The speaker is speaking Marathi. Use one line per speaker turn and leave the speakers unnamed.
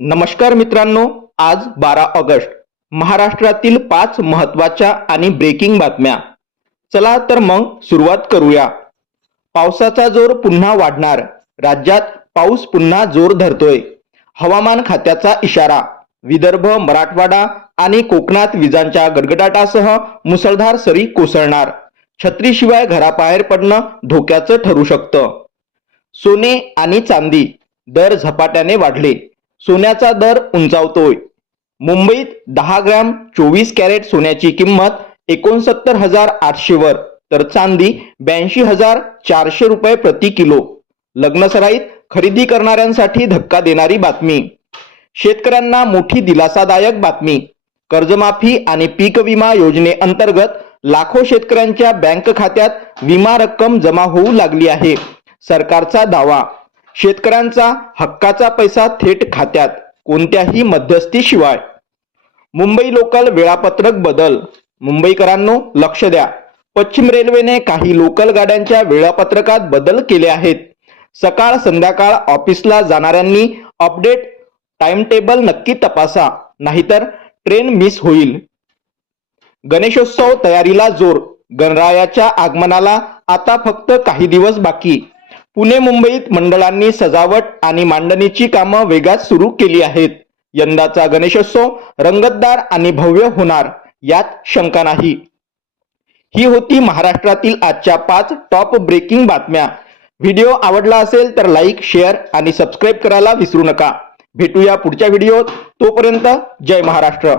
नमस्कार मित्रांनो आज बारा ऑगस्ट. महाराष्ट्रातील पाच महत्त्वाच्या आणि ब्रेकिंग बातम्या. चला तर मग सुरुवात करूया. पावसाचा जोर पुन्हा वाढणार. राज्यात पाऊस पुन्हा जोर धरतोय. हवामान खात्याचा इशारा. विदर्भ मराठवाडा आणि कोकणात विजांच्या गडगडाटासह मुसळधार सरी कोसळणार. छत्रीशिवाय घराबाहेर पडणं धोक्याचं ठरू शकतं. सोने आणि चांदी दर झपाट्याने वाढले. सोन्याचा दर उंचावतोय. मुंबईत दहा ग्रॅम चोवीस कॅरेट सोन्याची किंमत एकोणसत्तर हजार आठशे वर तर चांदी ब्याऐंशी हजार चारशे रुपये प्रति किलो. लग्नसराईत खरेदी करणाऱ्यांसाठी धक्का देणारी बातमी. शेतकऱ्यांना मोठी दिलासादायक बातमी. कर्जमाफी आणि पीक विमा योजनेअंतर्गत लाखो शेतकऱ्यांच्या बँक खात्यात विमा रक्कम जमा होऊ लागली आहे. सरकारचा दावा. शेतकऱ्यांचा हक्काचा पैसा थेट खात्यात कोणत्याही मध्यस्थीशिवाय मुंबई लोकल वेळापत्रक बदल. मुंबईकरांनो लक्ष द्या. पश्चिम रेल्वेने काही लोकल गाड्यांच्या वेळापत्रकात बदल केले आहेत. सकाळ संध्याकाळ ऑफिसला जाणाऱ्यांनी अपडेट टाइम टेबल नक्की तपासा नाहीतर ट्रेन मिस होईल. गणेशोत्सव तयारीला जोर. गणरायाच्या आगमनाला आता फक्त काही दिवस बाकी. पुणे मुंबईत मंडळांनी सजावट आणि मांडणीची कामं वेगात सुरू केली आहेत. यंदाचा गणेशोत्सव रंगतदार आणि भव्य होणार यात शंका नाही. ही होती महाराष्ट्रातील आजच्या पाच टॉप ब्रेकिंग बातम्या. व्हिडिओ आवडला असेल तर लाईक शेअर आणि सबस्क्राईब करायला विसरू नका. भेटूया पुढच्या व्हिडिओत. तोपर्यंत जय महाराष्ट्र.